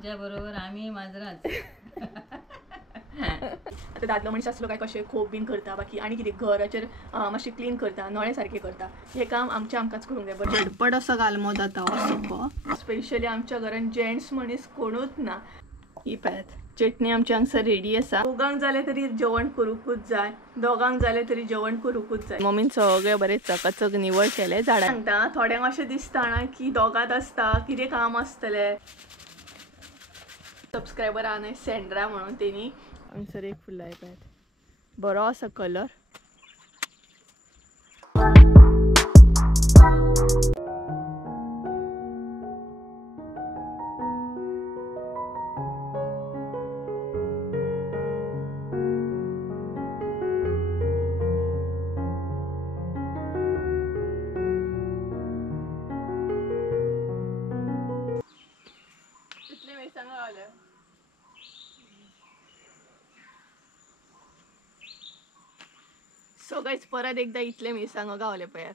तुमच्या बरोबर आम्ही माजराच. आता दादलो मनीस आसलो काय कशें खोप बीन करता बाकी आनी कितें घराचेर मातशें क्लीन करता नळे सारकें करता हें काम आमकांच करूंक जाय. बट झटपट असो गालमो जाता असो स्पेशली आमच्या घरान जेंट्स मनीस कोणूच ना. ही पळयात चटणी आमची हांगसर रेडी आसा. दोगांक जालें तरी जेवण करूंकूच जाय, दोगांक जालें तरी जेवण करूंकूच जाय. मम्मीन सगळें बरें चकचक निवळ केलें. झाडां सांगता थोड्यांक अशें दिसता ना की दोगांत आसता कितें काम आसतलें. सबस्क्रायबर आहा न्हय सेंड्रा म्हणून तेणी हांगसर एक फुलां पळयात बरो आसा कलर. इतले मिरसांगो गावले. सो गाइस परत एकदा इतले मिरसांगो गावले पळयात.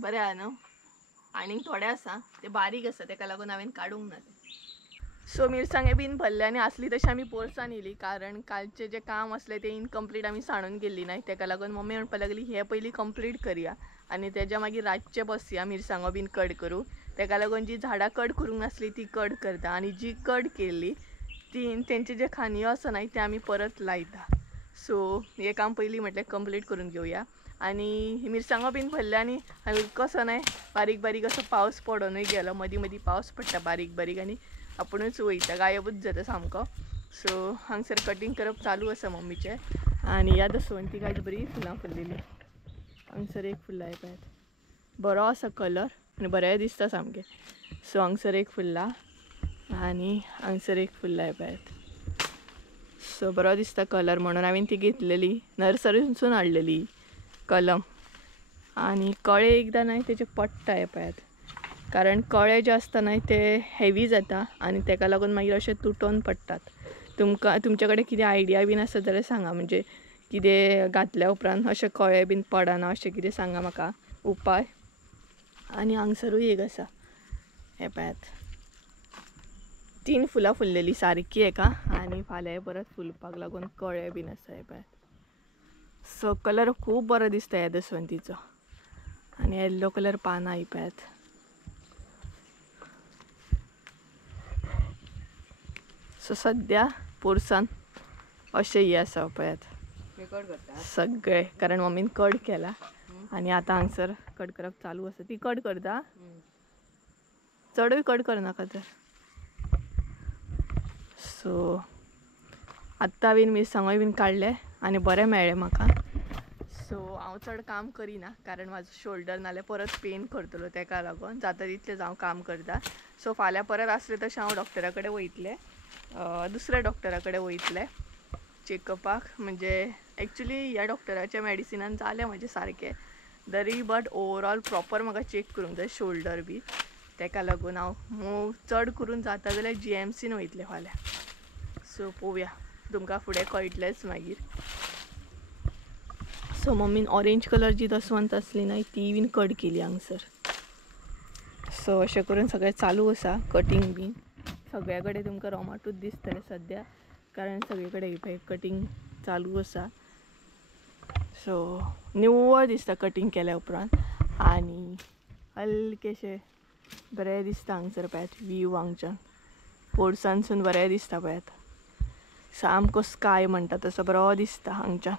बरें आहा न्हू. आनीक थोडे आसा ते बारीक आसा तेका लागून हांवें काडूंक ना ते. सो मिरसांगे बीन भरले आनी आसली तशी आमी पोरसान येयली कारण कालचे जे काम असले ते इनकम्प्लीट आमी सांडून गेल्ली नाय. तेका लागून मम्मी म्हणपाक लागली हे पयलीं कंप्लीट करया आनी तेज्या मागीर रातचे बसया मिरसांगो बीन कट करूं. तेका लागून जी झाडां कट करूंक नासली ती कट करता आनी जी कट केल्ली ती तेंचे जे खांदयो आसा न्हय ते आमी परत लायता. सो हे काम पयलीं म्हटल्यार कंप्लीट करून घेवया. आनी मिरसांगो बीन भरले आनी कसो न्हय बारीक बारीक असो पावस पडोनूय गेलो. मदीं मदीं पावस पडटा बारीक बारीक आनी आपुणूच वयता गायबूच जाता सामको. सो हांगसर कटींग करप चालू आसा मम्मीचें. आनी ह्या दसवंतीक आयज बरी फुलां फुल्लेलीं. हांगसर एक फुल्ला पळयात बरो आसा कलर आनी बरें दिसता सामकें. सो हांगसर एक फुल्ला आनी हांगसर एक फुल्ला पळयात. सो बरो दिसता कलर म्हणून हांवें ती घेतलेली नर्सरीसून हाडलेली कलम. आनी कळे एकदां न्हय तेजे पडटा हे पळयात कारण कळे जे आसता न्हय ते हेवी जाता आनी तेका लागून मागीर अशे तुटोन पडटात. तुमचे कडेन कितें आयडिया बीन आसत जाल्यार सांगा. म्हणजे कितें घातल्या उपरांत अशे कळे बीन पडना अशें कितें सांगा म्हाका उपाय. आनी हांगसरूय एक आसा हे पळयात 3 फुलां फुल्लेलीं सारकी एका आनी फाल्यां परत फुलपाक लागून कळे बीन आसा हे पळयात. सो कलर खूब बरो दिसता ह्या दसवंतीचो आनी येल्लो कलर पानां ही पळयात. सो सद्या पोरसान अशें हे आसा पळयात सगळे कारण मम्मीन कट केला आनी आतां हांगसर कट करप चालू आसा. ती कट करता चडूय कट करनाका तर. सो आत्तां बीन मिरसांगोय बीन काडले आनी बरें मेळ्ळें म्हाका. सो हांव चड काम करिना कारण म्हाजो शोल्डर नाल्यार परत पेन करतलो तेका लागून जाता तितलेंच हांव काम करता. सो फाल्यां परत आसलें तशें हांव डॉक्टरा कडेन वयतलें. दुसऱ्या डॉक्टरा कडेन वयतलें चेकअपाक. म्हणजे एक्चुली ह्या डॉक्टराच्या मॅडिसिनान जालें म्हजें सारकें तरी बट ओवरऑल प्रॉपर म्हाका चॅक करूंक जाय शोल्डर बी. तेका लागून हांव मूव चड करून जाता जाल्यार GMCन वयतलें फाल्यां. सो पळोवया तुमकां फुडें कळटलेंच मागीर. सो मम्मीन ऑरेंज कलर जी दसवंत आसली न्हय ती बीन कट केली हांगसर. सो अशें करून सगळें चालू आसा कटींग बीन. सगळ्या कडेन तुमकां रोमाटूच दिसतलें सद्या कारण सगळे कडेन कटींग चालू आसा. सो निव्वळ दिसता कटींग केल्या उपरांत आनी हलकेशें बरें दिसता हांगसर पळयात व्यू हांगच्यान पोरसानसून बरें दिसता पळयात. सामको स्काय म्हणटा तसो बरो दिसता हांगच्यान.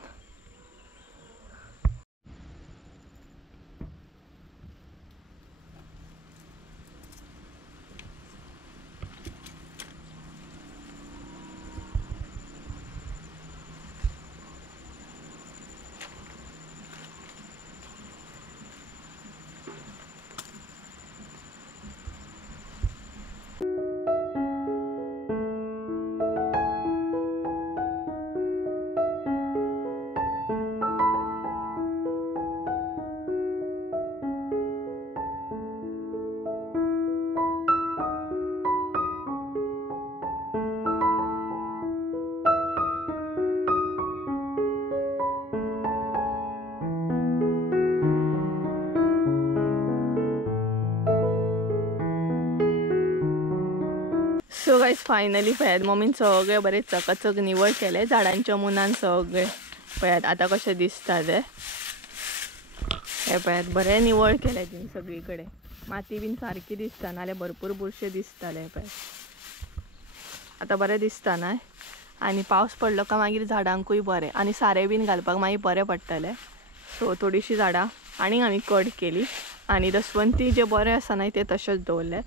सो गाईज फायनली पळयात मम्मीन सगळे बरे चकचक निवळ केले झाडांच्या मुनान सगळे पळयात आता कशें दिसता ते हे पळयात बरे निवळ केले तिने सगळीकडे माती बीन सारखी दिसता नाल्यार भरपूर बुरशे दिसताले पळयात आता बरें दिसता ना आणि पावस पडलो का मागीर झाडांकूय बरें आणि सारें बीन घालपाक मागीर बरें पडटलें सो थोडीशी झाडां आनी आमी कट केली आणि दसवंती जे बरें आसा न्हय ते तशेंच दवरले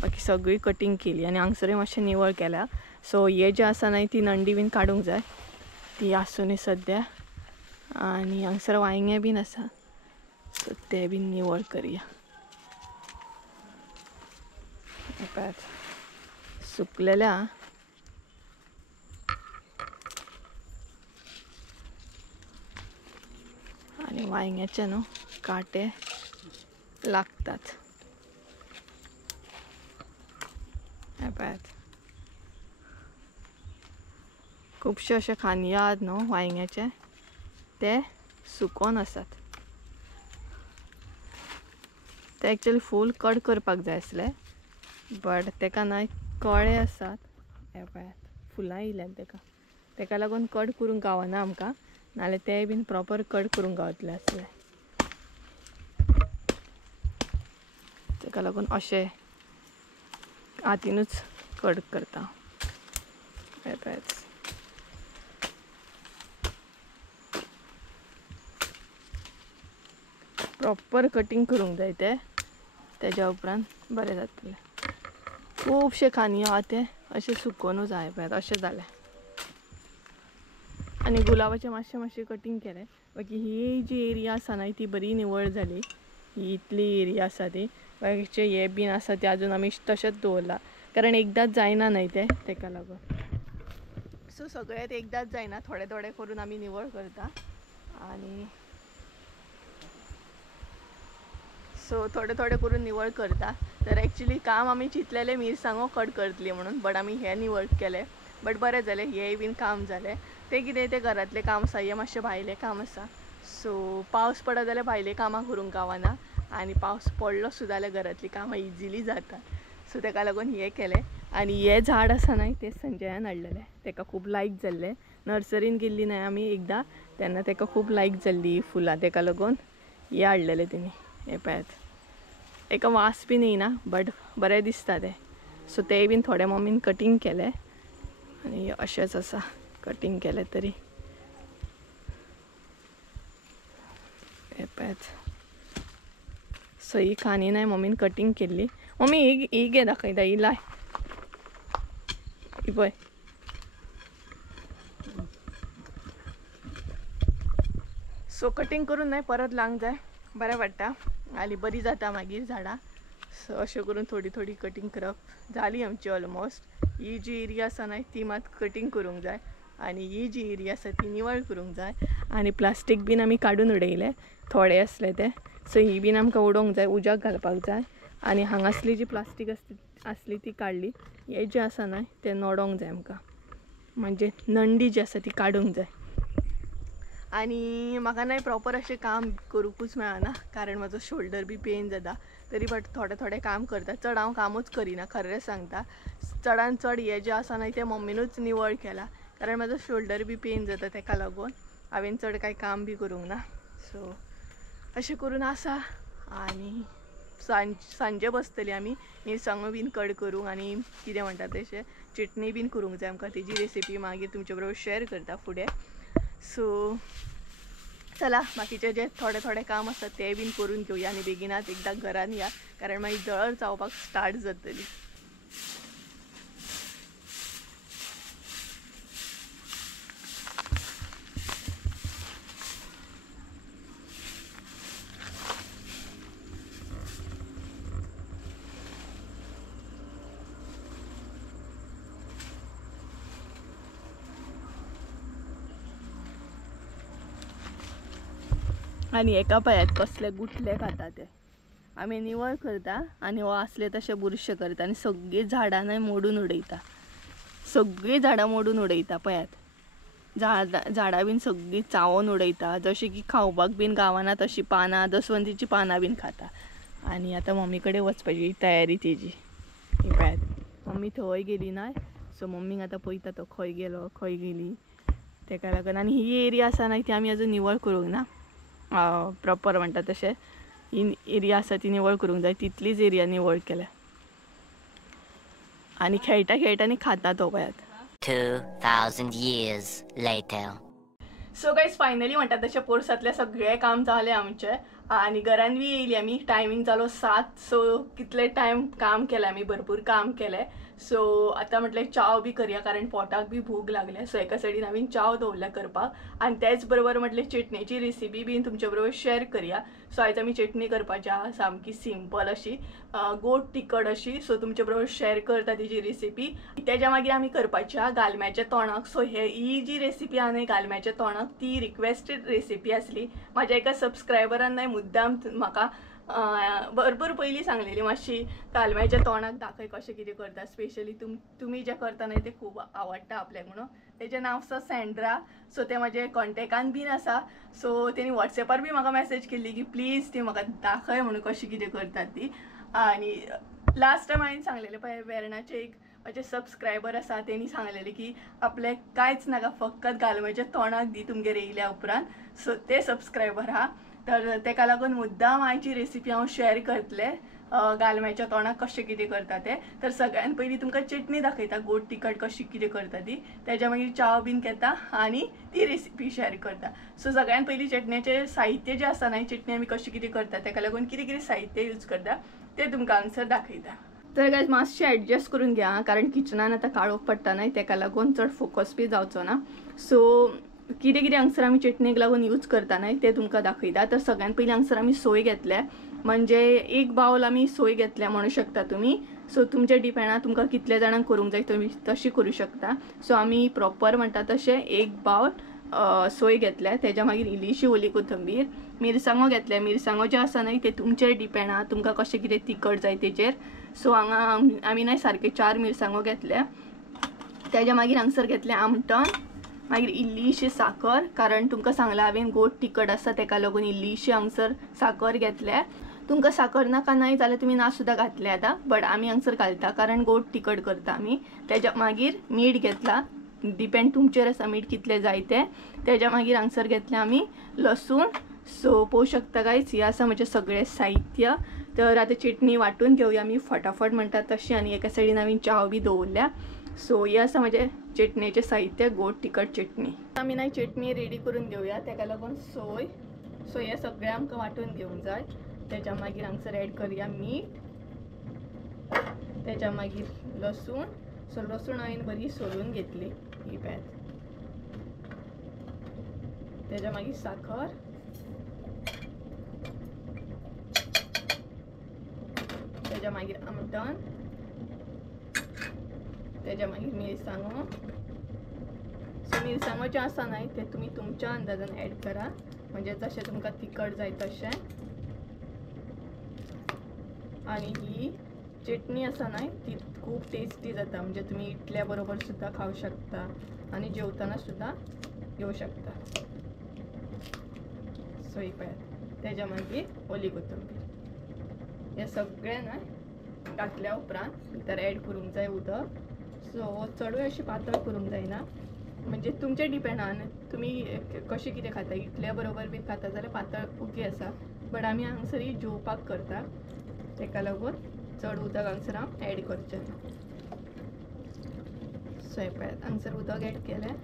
बाकी सगळी कटिंग केली आणि हांगसरूय मातशें निवळ केल्या सो हे जे आसा न्हय ती नंडी बीन काडूंक जाय ती आसूनी सद्या आणि हांगसर वांयगे बीन आसा सो ते बीन निवळ करया सुकलेल्या आणि वांयग्याचे न्हू काटे लागतात खूपशे असे खांदये आहात न्हू वांयग्याचे ते सुकोन आसात ते एक्चुअली फूल कट करपाक जाय आसले बट तेका न्हय कळे आसात हे पळयात फुलां येयल्यात तेका लागून कट करूंक गावना आमकां नाल्यार ते बीन प्रॉपर कट करूंक गावतले आसले तेका लागून अशें हातीनूच कट करता हे पळयात प्रॉपर कटिंग करूंक जाय ते तेज्या उपरांत बरें जातलें खुबशे खांदये आहा ते अशें सुकोनूच जाय पळयात अशें जालें आणि गुलाबाचे मातशें मातशें कटिंग केलें बाकी ही जी एरिया आसा न्हय ती बरी निवळ जाली ही इतली एरिया आसा ती बाकीचे हे बीन आसा ते अजून आमी तशेंच दवरला कारण एकदांच जायना न्हय ते तेका लागून सो सगळें ते एकदांच जायना थोडे थोडे करून आमी निवळ करता आणि सो थोडे थोडे करून निवळ करता तर एक्चुअली काम आमी चिंतलेले मिरसांगो कट करतली म्हणून बट आमी हे निवळ केले बट बरें जालें हे बीन काम जालें ते कितें ते घरातले काम आसा हे मातशें भायलें काम आसा सो पावस पडत जाल्यार भायले कामां करूंक गावना आणि पावस पडलो सुद्दां जाल्यार घरातली कामां इजिली जाता सो तेका लागून हे केलें आणि हे झाड आसा न्हय ते संजयान हाडलेलें तेका खूब लायक जाल्लें नर्सरीन गेल्ली न्हय आमी एकदां तेन्ना तेका खूब लायक जाल्ली फुलां तेका लागून हे हाडलेलें तेणी हे पळयात एका वास बीन येयना बट बरें दिसता ते सो ते बीन थोडे मम्मीन कटिंग केले आणि अशेंच आसा कटिंग केले तरी हे पळयात सो ही खांदी न्हय मम्मीन कटिंग केल्ली मम्मी ही घे दाखयता ही लाय ही पळय सो कटिंग करून न्हय परत लावंक जाय बरें पडटा आनी बरी जाता मागीर झाडां सो अशें करून थोडी थोडी कटिंग करप जाली आमची ऑलमोस्ट ही जी एरिया आसा न्हय ती मात कटिंग करूंक जाय आणि ही जी एरिया आसा ती निवळ करूंक जाय आणि प्लास्टीक बीन आमी काडून उडयले थोडे असले ते सो ही बीन आमकां उडोवंक जाय उज्याक घालपाक जाय आणि हांगासली जी प्लास्टीक आसली ती काडली हे जे आसा न्हय ते नडोवंक जाय आमकां म्हणजे नंडी जी आसा ती काडूंक जाय आणि म्हाका न्हय प्रॉपर अशें काम करूंकूच मेळना कारण म्हजो शोल्डर बी पेन जाता तरी बट थोडे थोडे काम करता चड हांव कामूच करिना खरें सांगता चडान चड हे जे आसा न्हय ते मम्मीनूच निवळ केला कारण म्हजो शोल्डर बी पेन जाता तेका लागून हांवें चड कांय काम बी करूंक ना सो अशें करून आसा आणि सांजे बसतली आमी मिरसांगो बीन कट करूंक आणि कितें म्हणटा तशें चटणी बीन करूंक जाय आमकां तेजी रेसिपी मागीर तुमचे बरोबर शेअर करता फुडें सो चला बाकीचे जे थोडे थोडे काम आसा ते बीन करून घेवया आनी बेगिनाच एकदां घरान या कारण मागीर जळर चावपाक स्टार्ट जातली आणि एका पळयात कसले गुठले खाता ते आमी निवळ करता आणि हो असले तशे बुरशे करता आणि सगळी झाडां न्हय मोडून उडयता सगळी झाडां मोडून उडयता पळयात झाडां बीन सगळी चावून उडयता जशें की खावपाक बीन गावना तशी पानां दसवंतीची पानां बीन खाता आणि आता मम्मी कडेन वचपाची तयारी तेजी ही पळयात मम्मी थंय गेली नाय सो मम्मीक आतां पळयता तो खंय गेलो खंय गेली तेका लागून. आनी ही एरिया आसा ना ती आमी अजून निवळ करूंक ना प्रॉपर म्हणटा तशें. ही एरिया आसा ती निवळ करूंक जाय तितलीच एरिया निवळ केल्या. आणि खेळटा खेळटा आनी खाता तो पळयात. 2000 years later. So guys finally म्हणटात तशें पोरसांतले सगळे काम जाले आमचे आणि घरान बी येयली आमी. टायमींग जालो 7 सो कितले टायम काम केलें आमी भरपूर काम केलें. सो आतां म्हटलें चाव बी करया कारण पोटाक बी भूक लागले. सो एका सायडीन हांवें चाव दवरला करपाक आनी तेच बरोबर म्हटलें चटणीची रेसिपी बीन तुमचे बरोबर शेअर करया. सो आयज आमी चटणी करपाची आहा सामकी सिंपल अशी गोड तिखट अशी. सो तुमचे बरोबर शेअर करता तिची रेसिपी. तेज्या मागीर आमी करपाची आहा गालम्याच्या तोंडाक. सो ही जी रेसिपी आहा न्हय गालम्याच्या तोंडाक ती रिक्वेस्टेड रेसिपी आसली. म्हाज्या एका सबस्क्रायबरान न्हय मुद्दाम म्हाका भरपूर पयलीं सांगलेली मातशी गालम्याच्या तोंडाक दाखय कशें कितें करता. स्पेशली तुमी जें करता न्हय तें खूब आवडटा आपल्याक म्हणून. तेजें नांव आसा सँड्रा. सो ते म्हाजे कॉन्टेक्टान बीन आसा. सो तेणी वॉट्सॅपार बी म्हाका मॅसेज केल्ली की प्लीज ती म्हाका दाखय म्हणून कशी कितें करतात ती. आनी लास्ट टायम हांवें सांगलेलें पळय वेर्णाचे एक म्हाजे सबस्क्रायबर आसा तेणी सांगलेलें की आपल्याक कांयच नाका फकत गालम्याच्या तोंडाक दी तुमगेर येयल्या उपरांत. सो ते सबस्क्रायबर आहा तर तेका लागून मुद्दाम आयची रेसिपी हांव शेअर करतलें गालम्याच्या तोंडाक कशें कितें करता तें. तर सगळ्यान पयलीं तुमकां चटणी दाखयता गोड तिखट कशी कितें करता ती. तेज्या मागीर चाव बीन घेता आनी ती रेसिपी शेअर करता. सो सगळ्यान पयलीं चटणीचें साहित्य जें आसा न्हय चटणी आमी कशी कितें करता तेका लागून कितें कितें साहित्य यूज करता तें तुमकां हांगसर दाखयता. तर गायज मातशें एडजस्ट करून घ्या कारण किचनान आतां काळोख पडटा न्हय तेका लागून चड फोकस बी जावचो ना. सो कितें कितें हांगसर आमी चटणीक लागून यूज करता न्हय तें तुमकां दाखयता. तर सगळ्यान पयलीं हांगसर आमी सोय घेतल्या म्हणजे एक बावल आमी सोय घेतल्या म्हणू शकता तुमी. सो तुमचे डिपेंड तुमकां कितले जाणांक करूंक जाय तुमी तशी करूं शकता. सो आमी प्रॉपर म्हणटा तशें एक बावल सोय घेतल्या. तेज्या मागीर इल्लीशी ओली कोथंबीर मिरसांगो घेतल्या. मिरसांगो जे आसा न्हय ते तुमचेर डिपेंड आहा तुमकां कशें कितें तिखट जाय तेजेर. सो हांगा आमी न्हय सारके 4 मिरसांगो घेतल्या. तेज्या मागीर हांगसर घेतलें आमटण मागीर इल्लीशी साखर कारण तुमकां सांगलां हांवें गोड तिखट आसा तेका लागून इल्लीशी हांगसर साखर घेतल्या. तुमकां साखर नाका न्हय जाल्यार तुमी ना सुद्दां घातलें आतां बट आमी हांगसर घालता कारण गोड तिखट करता आमी. तेज्या मागीर मीठ घेतला डिपेंड तुमचेर आसा मीठ कितलें जाय तें. तेज्या मागीर हांगसर घेतलें आमी लसूण. सो पळोवंक शकता गायज हें आसा म्हजें सगळें साहित्य. तर आतां चटणी वांटून घेवया आमी फटाफट म्हणटा तशी. आनी एका सायडीन हांवें चाव बी दवरल्या. सो हे आसा म्हजें चटणीचें साहित्य गोड तिखट चटणी. आमी न्हय चटणी रेडी करून घेवया तेका लागून सोय. सो हें सगळें आमकां वांटून घेवंक जाय. तेज्या मागीर हांगसर एड करया मीठ. तेज्या मागीर लसूण. सो लसूण हांवें बरी सोलून घेतली ही पॅत. तेज्या मागीर साखर. तेज्या मागीर आमटण. तेज्या मागीर मिरसांगो. सो मिरसांगो जे आसा न्हय ते तुमी तुमच्या अंदाजान एड करा म्हणजे जशें तुमकां तिखट जाय तशें. आनी ही चटणी आसा न्हय ती खूब टेस्टी जाता म्हणजे तुमी इडल्या बरोबर सुद्दां खावं शकता आनी जेवताना सुद्दां घेवं शकता. सो ही पळयात. तेज्या मागीर ओली कोथंबीर हें सगळें न्हय घातल्या उपरांत भितर एड करूंक जाय उदक. सो चडूय अशी पातळ करूंक जायना म्हणजे तुमचेर डिपेंड आहा तुमी कशें कितें खाता. इडल्या बरोबर बी खाता जाल्यार पातळ ओके आसा बट आमी हांगसर ही जेवपाक करता तेका लागून चड उदक हांगसर हांव एड करचें ना. सो हे पळयात हांगसर उदक एड केलें.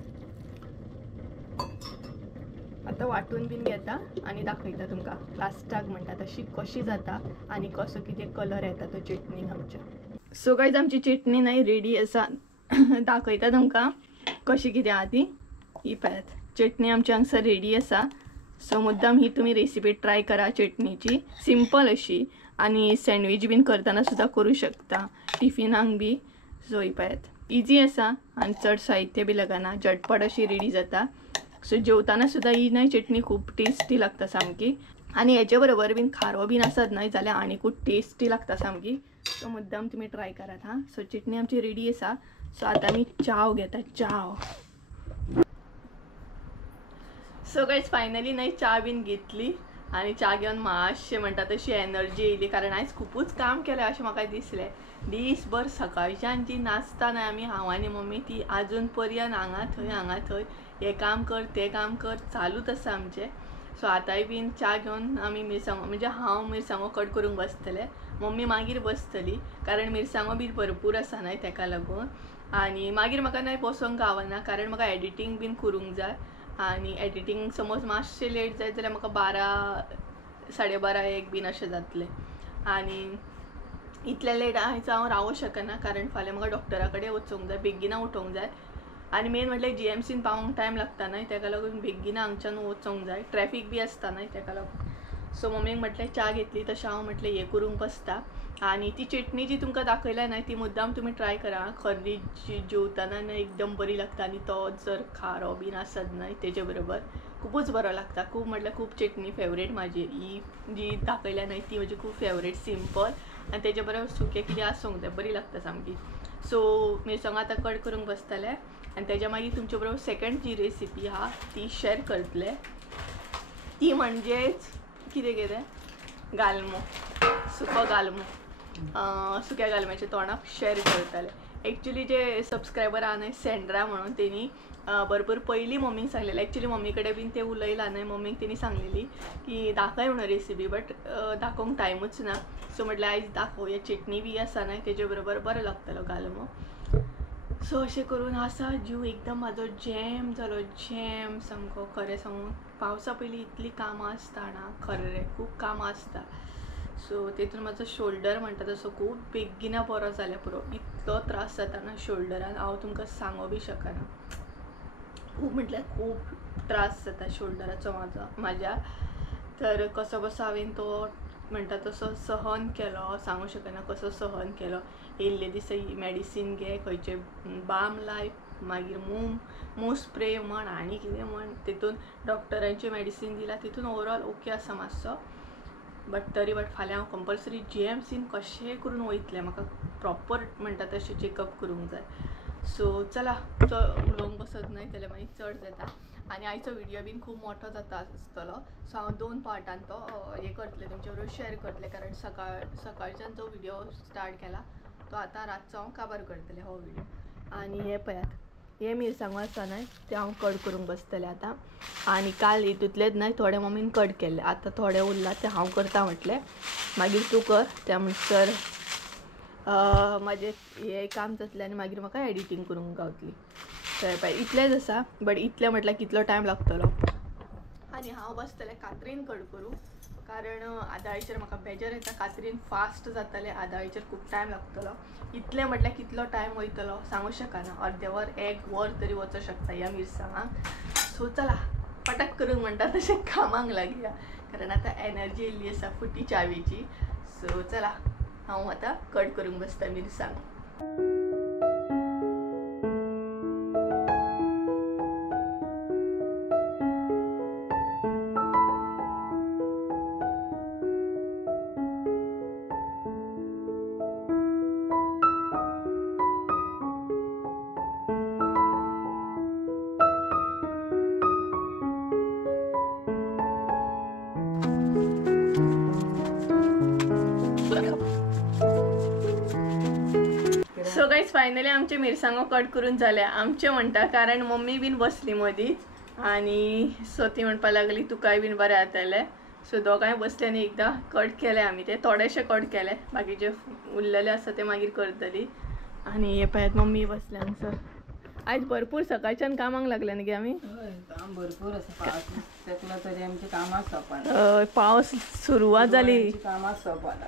आतां वांटून बीन घेता आनी दाखयता तुमकां लास्टाक म्हणटा तशी कशी जाता आनी कसो कितें कलर येता तो चटणीक आमच्या. सो गायज आमची चटणी न्हय रेडी आसा. दाखयता तुमकां कशी कितें आहा ती. ही पळयात चटणी आमची हांगसर रेडी आसा. सो मुद्दाम ही तुमी रेसिपी ट्राय करा चटणीची सिंपल अशी आनी सँडवीच बीन करतना सुद्दां करूं शकता टिफिनाक बी. सो ही पळयात इजी आसा आनी चड साहित्य बी लागना झटपट अशी रेडी जाता. सो जेवताना सुद्दां ही न्हय चटणी खूब टेस्टी लागता सामकी आनी हेजे बरोबर बीन खारो बीन आसत न्हय जाल्यार आनीकूच टेस्टी लागता सामकी. सो मुद्दाम तुमी ट्राय करात हां. सो चटणी आमची रेडी आसा. सो आतां आमी चाव घेता चाव. सो गायज फायनली न्हय च्या बीन घेतली आनी च्या घेवन मातशें म्हणटा तशी एनर्जी येयली कारण आयज खुबूच काम केलें अशें म्हाका दिसलें. दीसभर सकाळच्यान जी नाचता न्हय आमी हांव आनी मम्मी ती आजून पर्यंत हांगा थंय हें काम कर तें काम कर चालूच आसा आमचें. सो आतांय बीन च्या घेवन आमी मिरसांगो म्हणजे हांव मिरसांगो कट करूंक बसतलें, मम्मी मागीर बसतली कारण मिरसांगो बी भरपूर आसा न्हय तेका लागून. आनी मागीर म्हाका न्हय बसोंक गावना कारण म्हाका एडिटींग बीन करूंक जाय. आनी एडिटींग समज मातशें लेट जायत जाल्यार म्हाका 12:30-1 बीन अशें जातलें. आनी इतलें लेट आयज हांव रावूंक शकना कारण फाल्यां म्हाका डॉक्टरा कडेन वचूंक जाय, बेगिना उठोवंक जाय. आनी मेन म्हटल्यार GMCन पावूंक टायम लागता न्हय तेका लागून बेगिना हांगच्यान वचोंक जाय, ट्रॅफीक बी आसता न्हय तेका लागून. सो मम्मीक म्हटलें च्या घेतली तशें हांव म्हटलें हें करूंक बसता. आनी ती चटणी जी तुमकां दाखयल्या न्हय ती मुद्दाम तुमी ट्राय करा. खरी जेवताना न्हय एकदम बरी लागता आनी तो जर खारो बीन आसत न्हय तेजे बरोबर खूबच बरो लागता. खूब म्हटल्यार खूब चटणी फेवरेट म्हाजी ही जी दाखयल्या न्हय ती म्हजी खूब फेवरेट, सिंपल आनी तेजे बरोबर सुकें कितें आसूंक जाय, बरी लागता सामकी. सो मिरसांगो आतां कट करूंक बसतलें आनी तेज्या मागीर तुमचे बरोबर सेकंड जी रेसिपी आहा ती शेअर करतलें. ती म्हणजेच कितें गालमो, सुको गालमो. सुक्या गालम्याच्या तोंडाक शेअर करतले. एक्चुली जे सबस्क्रायबर आहा न्हय सेंड्रा म्हणून तेणी भरपूर पयलीं मम्मीक सांगलेलें. एक्चुली मम्मी कडेन बीन ते उलयलां न्हय, मम्मीक तेणी सांगलेली की दाखय म्हणून रेसिपी, बट दाखोवंक टायमूच ना. सो म्हटल्यार आयज दाखोवया, चटणी बी आसा न्हय तेजे बरोबर बरो लागतलो गालमो. सो अशें करून आसा जीव एकदम म्हाजो जॅम जालो, जॅम सामको. खरें सांगूं पावसा पयलीं इतलीं कामां आसता ना, खरें खूब कामां आसता. सो तेतून म्हाजो शोल्डर म्हणटा तसो खूब बेगिना बरो जाल्या पुरो. इतलो त्रास जाता ना शोल्डरान हांव तुमकां सांगो बी शकना. खूब म्हटल्यार खूब त्रास जाता शोल्डराचो म्हाज्या. तर कसो हांवें तो म्हणटा तसो सहन केलो, सांगूं शकना कसो सहन केलो. येयल्ले दिसा मॅडिसीन घे, खंयचे बाम लाय, मागीर मूव स्प्रे म्हण आनी कितें म्हण. तेतून डॉक्टरांची मॅडिसीन दिला, तितून ओवरऑल ओके आसा मातसो. बट फाल्यां हांव कंपल्सरी GMCन कशें करून वयतलें, म्हाका प्रॉपर म्हणटा तशें चेकअप करूंक जाय. सो चला उलोवंक बसत न्हय जाल्यार मागीर चड जाता. आनी आयचो व्हिडियो बीन खूब मोठो जाता आसतलो. सो हांव 2 पार्टान तो हें करतलें तुमचे बरोबर शेअर करतलें कारण सकाळच्यान जो व्हिडियो स्टार्ट केला तो आतां रातचो हांव काबार करतलें हो व्हिडियो. आनी हे पळयात हे मिरसांगो आसा न्हय ते हांव कट करूंक बसतलें आतां. आनी काल हितूंतलेच न्हय थोडे मम्मीन कट केल्ले, आतां थोडे उरला ते हांव करता म्हटलें. मागीर तूं कर त्या म्हणसर म्हाजें हें काम जातलें आनी मागीर म्हाका एडिटींग करूंक गावतली. तर पळय इतलेंच आसा, बट इतलें म्हटल्यार कितलो टायम लागतलो. आनी हांव बसतलें कात्रीन कट करूं कारण आदाळीचेर म्हाका बेजार येता. कात्रीन फास्ट जातलें, आदाळीचेर खूब टायम लागतलो. इतलें म्हटल्यार कितलो टायम वयतलो सांगूं शकना. अर्दें वर 1 वर तरी वचूं शकता ह्या मिरसांगाक. सो चला पटक करून म्हणटा तशें कामाक लागया कारण आतां एनर्जी येयल्ली आसा फुटी चावेची. सो चला हांव आतां कट करूंक बसता मिरसांग. सो गाईज फायनली आमचे मिरसांगो कट करून जाले आमचे म्हणटा कारण मम्मी बीन बसली मदींच आनी सो ती म्हणपा लागली तुकाय बीन बरें जातलें. सो दोगांय बसले आनी एकदां कट केले आमी ते थोडेशे कट केले, बाकीचे उरलेले आसा ते मागीर करतली. आनी हे पळयात मम्मी बसले हांगसर. आयज भरपूर सकाळच्यान कामाक लागले न्ही गे आमी. काम भरपूर आसा, पावस तेकलो तरी आमची कामां सोंपना. पावस सुरवात जाली, कामां सोंपना.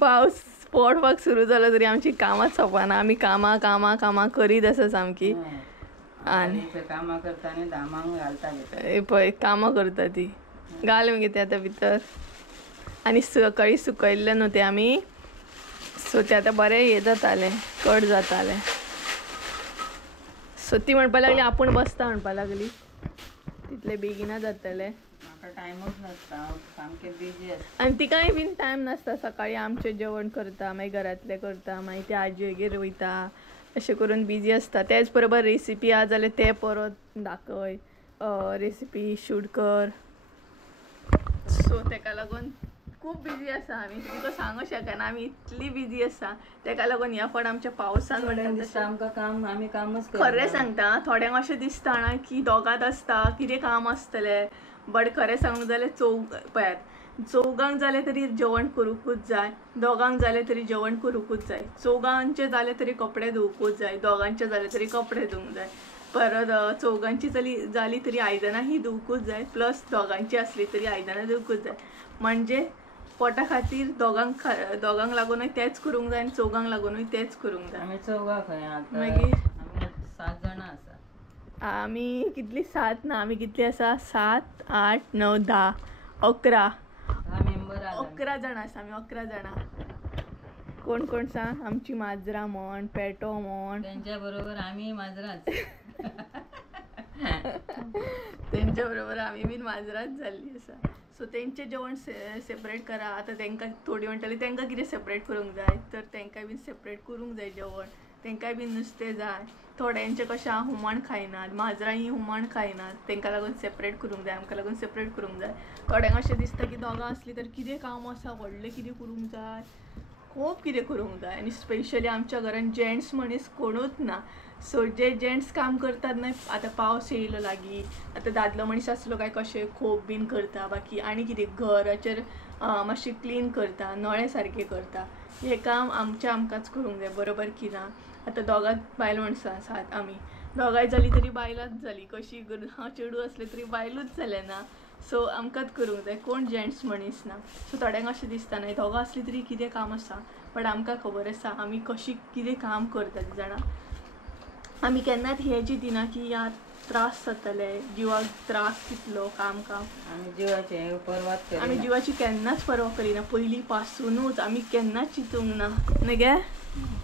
पावस पडपाक सुरू जालो तरी आमची कामां सोंपना. आमी कामां करीत आसा सामकी. आनी कामां करता आनी धामांक घालता भितर. पळय कामां करता ती घाल मगे ते आतां भितर. आनी सकाळीं सुकयल्ले न्हू ते आमी, सो ते आतां बरें हें जातालें, कट जातालें. सो ती म्हणपा लागली आपूण बसता म्हणपा लागली, तितले बेगिना जातलें. म्हाका टायमूच नासता, सामकें बिजी आसता. आनी तिकाय बीन टायम नासता. सकाळीं आमचें जेवण करता, मागीर घरांतलें करता, मागीर ते आजयेगेर वयता, अशें करून बिजी आसता. तेच बरोबर रेसिपी आहा जाल्यार ते परत दाखय, रेसिपी शूट कर. सो तेका लागून खूप बिजी आसा आमी, तुका सांगू शकना आमी इतली बिजी आसा. तेका लागून ह्या फावट आमच्या पावसान दिसता आमकां काम आमी कामच खरें सांगता. थोड्यांक अशें दिसता ना की दोगांत आसता कितें काम आसतलें, बट खरें सांगूंक जाल्यार पळयात चौगांक जालें तरी जेवण करूंकूच जाय, दोगांक जालें तरी जेवण करूंकूच जाय, चौगांचें जालें तरी कपडे धुवूंकूच जाय, दोगांचें जालें तरी कपडे धुवूंक जाय, परत चौगांची जाली तरी आयदनां ही धुवूंकूच जाय, प्लस दोगांची आसली तरी आयदनां धुवूंकूच जाय. म्हणजे पोटा खातीर दोगांक लागूनय तेच करूंक जाय आनी चौगांक लागूनय तेच करूंक जाय. आमी चौगा खंय आतां मागीर आमी 7 जाणां आसा. आमी कितली 7 ना, आमी कितली आसा 7, 8, 9, 10, 11 मेंबर आसा. 11 जाणां आसा आमी. 11 जाणां. कोण कोण सांग, आमची माजरां म्हण, पेटो म्हण, तेंच्या बरोबर आमी माजराच. तेंच्या बरोबर आमी बीन माजराच जाल्ली आसा. सो तेंचें जेवण सेपरेट करा. आतां तेंकां थोडी म्हणटाली तेंकां कितें सेपरेट करूंक जाय, तर तेंकाय बीन सेपरेट करूंक जाय जेवण. तेंकाय बीन नुस्तें जाय. थोड्यांचें कशें हुमण खायनात, माजरां ही हुमण खायनात, तेंकां लागून सेपरेट करूंक जाय, आमकां लागून सेपरेट करूंक जाय. थोड्यांक अशें दिसता की दोगां असलीं तर कितें काम आसा, व्हडलें कितें करूंक जाय, खूब कितें करूंक जाय. आनी स्पेशली आमच्या घरान जेंट्स मनीस कोणूच ना. सो जे जेंट्स काम करतात न्हय, आतां पावस येयलो लागीं, आतां दादलो मनीस आसलो काय कशें खोप बीन करता, बाकी आनी कितें घराचेर मातशें क्लीन करता, नळे सारके करता, हें काम आमकांच करूंक जाय. बरोबर की ना. आतां दोगांच बायल माणसां आसात आमी, दोगांय जालीं तरी बायलाच जालीं, कशी चेडूं असलें तरी बायलूच जालें ना. सो आमकांच करूंक जाय, कोण जेंट्स मनीस ना. सो थोड्यांक अशें दिसता न्हय दोगां असलीं तरी कितें काम आसा, बट आमकां खबर आसा आमी कशी कितें काम करता तीं जाणां. आमी केन्नाच हें चिंतिना की यार त्रास जातले, जिवाक त्रास कितलो काम. आमी जिवाचे परवात करिना. आमी जिवाची केन्नाच पर्वा करिना. पयलीं पासुनूच आमी केन्नाच चिंतूंक ना न्हय गे,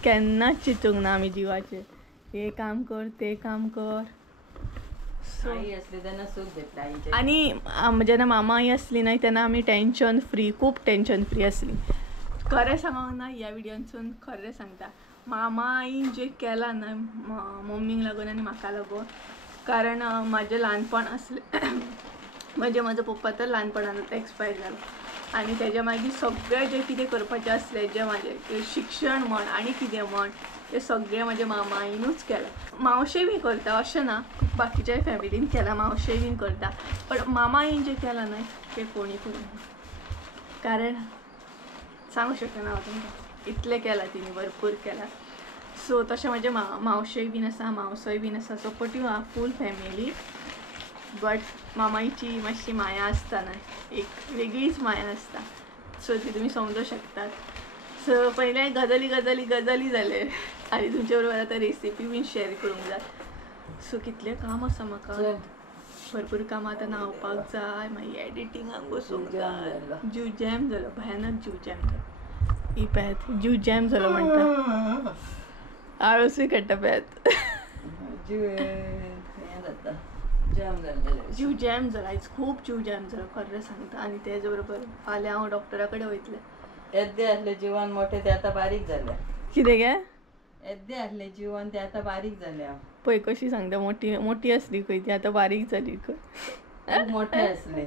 केन्नाच चिंतूंक ना आमी जिवाचेर. हे काम कर, ते काम कर. आई असली तेन्ना सूख घेतला आईचे. आनी जेन्ना मामा आई असली न्हय तेन्ना आमी टेंशन फ्री, खूब टेंशन फ्री आसली. खरें सांगूंक ना, ह्या विडियोनसून खरें सांगता, मामा आईन जें केलां न्हय मम्मीक लागून आनी म्हाका लागून, कारण म्हाजें ल्हानपण आसलें म्हजो पप्पा तर ल्हानपणांत एक्सपायर जालो. आनी तेज्या मागीर सगळें जें कितें करपाचें आसलें, जें म्हाजें शिक्षण म्हण आनी कितें म्हण, तें सगळें म्हाज्या मामा आईनूच केलां. मावशेय बी करता अशें ना, बाकीच्याय फॅमिलीन केलां, मावशेय बीन करता, पण मामा आईन जें केलां न्हय तें कोणी करूंक ना. कारण सांगूं शकना हांव तुमकां, इतलें केलां तिणी, भरपूर केलां. सो तशें म्हाजे मावशेय बीन आसा, मावसोय बीन आसा, सपोर्टीव आहा फूल फॅमिली. बट मामाईची मातशी माया आसता न्हय, एक वेगळीच माया आसता. सो ती तुमी समजूं शकतात. सो पयले गजाली जाले आनी तुमचे बरोबर आतां रेसिपी बीन शेअर करूंक जाय. सो कितलें काम आसा म्हाका, भरपूर काम. आतां न्हांवपाक जाय, मागीर एडिटिंगाक बसूंक जाय. जीव जॅम जालो, भयानक जीव जॅम जालो. ही पळयात, जीव जॅम जालो म्हणटा, आळसूय काडटा पळयात. जीव जॅम जाला आयज, खूब जीव जॅम जालो खरें सांगता. आनी तेज बरोबर फाल्यां हांव डॉक्टरा कडेन वयतलें. येद्दे आसले जिवान मोठे ते आतां बारीक जाल्या. कितें गे? येद्दे आसले जिवान ते आतां बारीक जाल्या. पळय कशी सांगता, मोठी आसली खंय ती आतां बारीक जाली खंय. खूब मोठे आसले.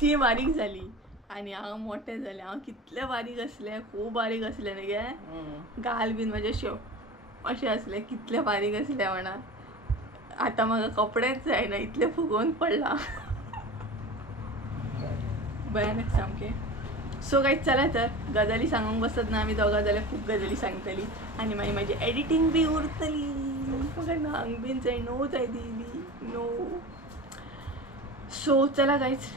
ती बारीक जाली आनी हांव मोठें जालें. हांव कितलें बारीक आसलें, खूब बारीक आसलें न्ही गे. गाल बीन म्हाजे अशें आसलें, कितलें बारीक आसलें म्हणा. आतां म्हाका कपडेच जायना, इतलें फुगोवन पडलां. भयानक सामकें. सो गायज चला तर गजाली सांगूंक बसत ना आमी दोगां, जाल्यार खूब गजाली सांगतली आनी मागीर म्हाजी एडिटींग बी उरतली. म्हाका न्हांवंक बीन जाय, णव जाय दिली, णव. सो चला गायज,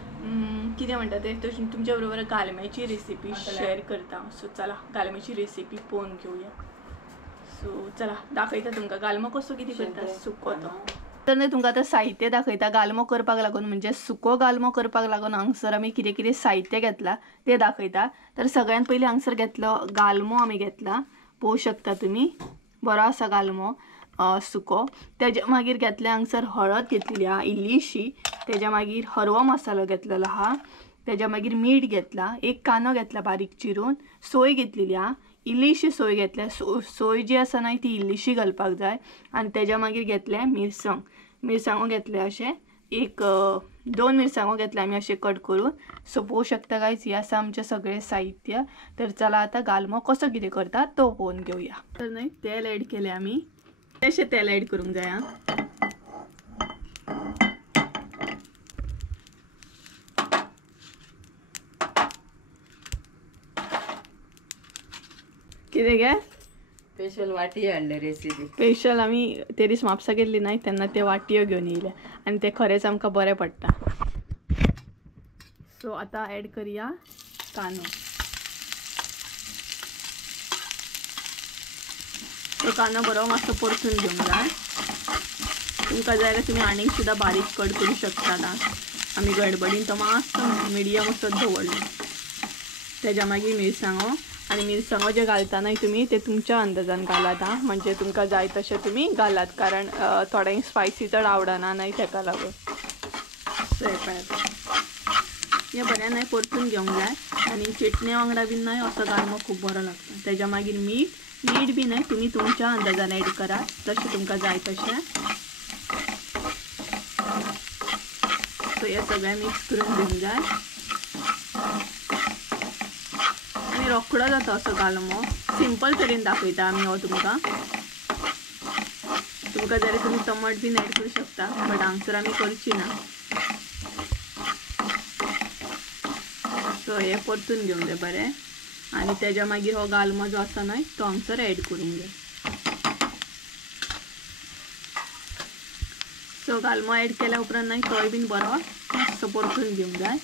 कितें म्हणटा तें तुमच्या बरोबर गालम्याची रेसिपी शेअर करता. सो चला गालम्याची रेसिपी पळोवन घेवया. सो चला दाखयता तुमकां गालमो कसो कितें करता, सुको तो. तर न्ही तुमकां आतां साहित्य दाखयता. गालमो करपाक लागून म्हणजे सुको गालमो करपाक लागून हांगसर आमी कितें कितें साहित्य घेतला तें दाखयता. तर सगळ्यात पयलीं हांगसर घेतलो गालमो आमी घेतला, पळोवं शकता तुमी, बरो आसा गालमो सुको. तेज्या मागीर घेतलें हांगसर हळद घेतलेली आहा इल्लीशी. तेज्या मागीर हरवो मसालो घेतलेलो आहा. तेज्या मागीर मीठ घेतला, एक कांदो घेतला बारीक चिरून, सोय घेतलेली आहा, इल्लीशी सोय घेतल्या. सोय जी आसा न्हय ती इल्लीशी घालपाक जाय. आनी तेज्या मागीर घेतलें मिरसांग. मिरसांगो घेतले असे एक 2 मिरसांगो घेतले आम्ही असे कट करून. सो पोवू शकता गायज हे आसा आमचे सगळे साहित्य. तर चला आता गालमो कसो कितें करतात तो पळोवन घेऊया. तर नाही तेल ॲड केले आम्ही. असे तेल ॲड करूंक जाय. कितें गे स्पेशल वाटी हाडले रेसिपी. स्पेशल आम्ही ते दीस म्हापसा गेल्ली नाही तेन्ना ते वाटयो घेवन येयले आणि ते खरेंच आमकां बरें पडटा. सो आता ॲड करूया कांदो. तो कांदो बरो मातसो परतून घेवंक जाय. तुमकां जाय जाल्यार तुमी आनीक सुद्दां बारीक कट करूं शकतात. आमी गडबडीन तो मातसो मिडियम असो दवरलो. तेज्या मागीर मिरसांगो आणि मिरसांगो जे घालताना तुम्ही ते तुमच्या अंदाजान घालात. म्हणजे तुमकां जाय तशें तुमी घालात कारण थोड्यांक स्पायसी चड आवडना नाही ताका लागून. सो हे बरें नाही परतून घेवंक जाय आणि चटणी वांगडा बीन नाही असो गालमो खूब बरो लागता. तेज्या मागीर मीठ बी नाही तुम्ही तुमच्या अंदाजान ॲड करात जशें तुमकां जाय तशें. सो हे सगळें मिक्स करून घेवंक जाय. रोखडो जाता असो गालमो. सिंपल तरेन दाखयता आमी हो तुमकां. तुमकां जाल्यार तुमी टमाट बीन ॲड करूं शकता बट हांगसर आमी करची ना. सो हे परतून घेवंक जाय बरें आनी तेज्या मागीर हो गालमो जो आसा न्हय तो हांगसर ॲड करूंक जाय. सो गालमो ॲड केल्या उपरांत न्हय तोय बीन बरो मातसो परतून घेवंक जाय.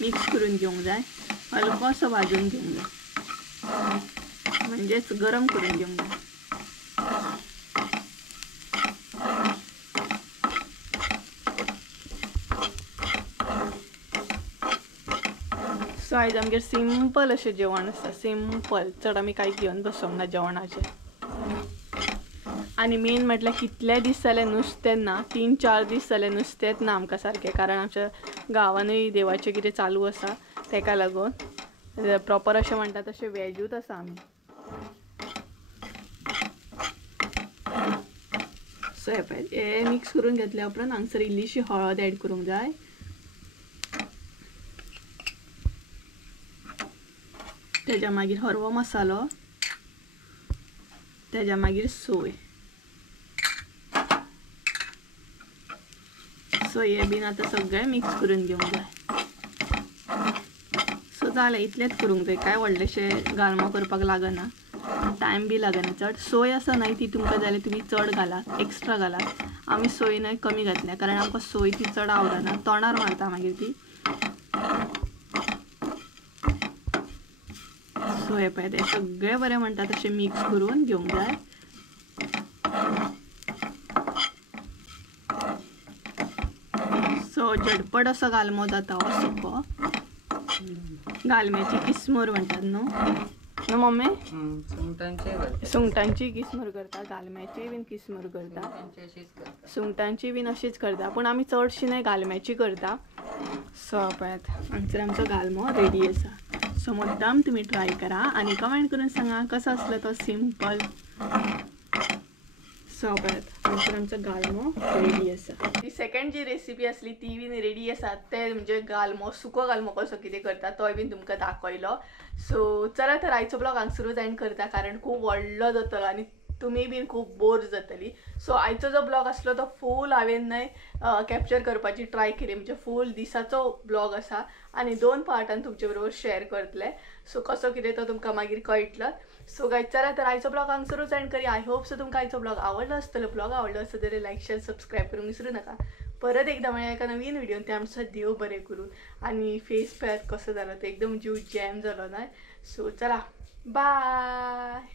मिक्स करून घेवंक जाय. हलकोसो भाजून घेवंक जाय म्हणजेच गरम करून घेवंक जाय. सो आयज आमगेर सिंपल अशें जेवण आसा. सिंपल चड आमी कांय घेवन बसोंक ना जेवणाचें. आनी मेन म्हटल्यार कितले दीस जाले नुस्तें ना. 3-4 दीस जाले नुस्तेंच ना आमकां सारकें कारण आमच्या गांवानूय देवाचें कितें चालू आसा तेका लागून प्रॉपर अशें म्हणटा तशें वॅजूच आसा आमी. सो हे पळय हे मिक्स करून घेतल्या उपरांत हांगसर इल्लीशी हळद ॲड करूंक जाय. तेज्या मागीर हरवो मसालो. तेज्या मागीर सोय. सो हे बीन आतां सगळें मिक्स करून घेवंक जाय. सो जालें इतलेंच करूंक जाय. काय व्हडलेशें गालमो करपाक लागना. टायम बी लागना चड. सोय आसा न्हय ती तुमकां जाल्यार तुमी चड घालात एक्स्ट्रा घालात. आमी सोय न्हय कमी घातल्या कारण आमकां सोय ती चड आवडना. तोंडार मारता मागीर ती. सो हे पळय ते सगळें बरें म्हणटा तशें मिक्स करून घेवंक जाय. सो झटपट असो गालमो जाता हो सुको. गालम्याची किसमूर म्हणटात न्हू मम्मी. सुंगटांची किसमूर करता. गालम्याची बीन किसमूर करता. सुंगटांची बीन अशीच करता पूण आमी चडशी न्हय गालम्याची करता. सो पळयात हांगसर आमचो गालमो रेडी आसा. सो मुद्दाम तुम्ही ट्राय करा आणि कमेंट करून सांगा कसो असलो तो सिंपल. सो पळयात हांगसर आमचो गालमो रेडी आसा. ती सेकंड जी रेसिपी आसली ती बीन रेडी आसा. ते म्हणजे गालमो सुको गालमो कसो कितें करता तोय बीन तुमकां दाखयलो. सो चला तर आयचो ब्लॉग हांगसरूच एंड करता कारण खूब व्हडलो जातलो आनी तुमी बीन खूब बोर जातली. सो आयचो जो ब्लॉग आसलो तो फूल हांवें न्हय कॅप्चर करपाची ट्राय केली. म्हणजे फूल दिसाचो ब्लॉग आसा आनी 2 पार्टान तुमचे बरोबर शेअर करतले. सो कसो कितें तो तुमकां मागीर कळटलो. सो गायज चला तर आयचो ब्लॉग हांगसरूच एंड करी. आय होप सो तुमकां आयचो ब्लॉग आवडलो आसतलो. ब्लॉग आवडलो आसता जाल्यार लायक शेअर सबस्क्राईब करूंक विसरू नका. परत एकदा मेळया एका नवीन व्हिडिओन. ते आमचो देव बरें करून. आनी फेस पळयात कसो जालो तो एकदम जीव जॅम जालो ना. सो चला बाय.